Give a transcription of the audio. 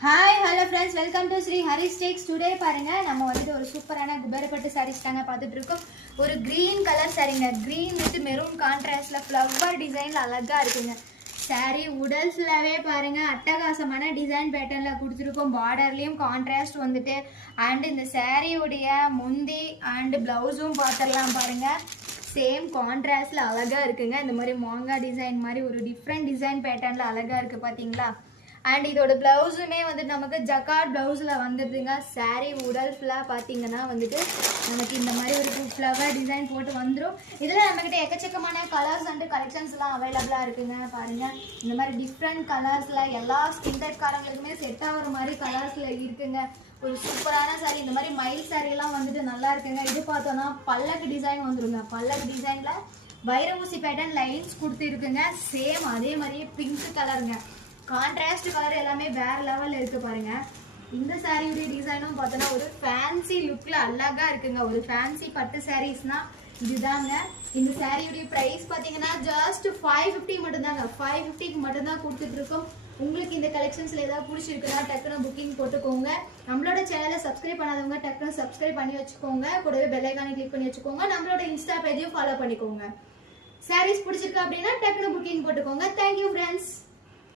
Hi, hello friends, welcome to Sri Hari Steaks. Today பாருங்க நம்ம வந்து ஒரு சூப்பரான குபேரப்பட்டு sarees தாங்க பார்த்துட்டு இருக்கோம். ஒரு green color சாரீங்க. green with maroon contrastல flower designல அழகா இருக்குங்க. saree உடல் ஃபுல்லாவே பாருங்க அட்டகாசமான டிசைன் பேட்டர்ன்ல கொடுத்திருக்கோம். பார்டர்லயும் கான்ட்ராஸ்ட் வந்துட்டு and இந்த saree உடைய முந்தி and பிளவுஸும் பார்த்தறலாம் பாருங்க. சேம் கான்ட்ராஸ்ட்ல அழகா இருக்குங்க. இந்த மாதிரி மாங்கா டிசைன் மாதிரி ஒரு டிஃபரண்ட் டிசைன் பேட்டர்ன்ல அழகா இருக்கு பாத்தீங்களா? அண்ட் இதோட பிளவுஸுமே வந்து நமக்கு ஜக்கார்ட் பிளவுஸ்ல வந்துடுதுங்க. சாரீ உடல் ஃபுல்லா பாத்தீங்கன்னா வந்துட்டு நமக்கு இந்த மாதிரி ஒரு ஃப்ளவர் டிசைன் போட்டு வந்துடும். இதுல நம்மகிட்ட எக்கச்சக்கமான கலர்ஸ் அண்ட் கலெக்ஷன்ஸ் எல்லாம் அவைலபிளா இருக்குங்க. பாருங்க இந்த மாதிரி டிஃப்ரெண்ட் கலர்ஸ்ல எல்லா ஸ்கின் டைப்காரங்களுக்குமே செட் ஆகிற மாதிரி கலர்ஸ்ல இருக்குங்க. ஒரு சூப்பரான சாரீ. இந்த மாதிரி மயில் சாரீ எல்லாம் வந்துட்டு நல்லா இருக்குங்க. இது பார்த்தோம்னா பல்லக்கு டிசைன் வந்துருங்க. பல்லக்கு டிசைன்ல வைர ஊசி பேட்டர்ன் லைன்ஸ் கொடுத்து இருக்குங்க. சேம் அதே மாதிரியே பிங்க் கலருங்க. கான்ட்ராஸ்ட் கலர் எல்லாமே வேற லெவல்ல இருக்கு பாருங்க. இந்த சாரியுடைய டிசைனும் பார்த்தோன்னா ஒரு ஃபேன்சி லுக்ல அழகா இருக்குங்க. ஒரு ஃபேன்சி பட்டு சாரீஸ்னா இதுதாங்க. இந்த சாரியுடைய பிரைஸ் பார்த்தீங்கன்னா ஜஸ்ட் 550 மட்டும்தாங்க. 550க்கு மட்டும்தான் கொடுத்துட்டு இருக்கோம். உங்களுக்கு இந்த கலெக்ஷன்ஸ்ல ஏதாவது பிடிச்சிருக்குன்னா டக்குன்னு புக்கிங் போட்டுக்கோங்க. நம்மளோட சேனலை சப்ஸ்கிரைப் பண்ணாதவங்க டக்குன்னு சப்ஸ்கிரைப் பண்ணி வச்சுக்கோங்க. கூடவே பெல் ஐகானை கிளிக் பண்ணி வச்சுக்கோங்க. நம்மளோட இன்ஸ்டா பேஜையும் ஃபாலோ பண்ணிக்கோங்க. சாரீஸ் பிடிச்சிருக்கு அப்படின்னா டக்குன்னு புக்கிங் போட்டுக்கோங்க. Thank you friends.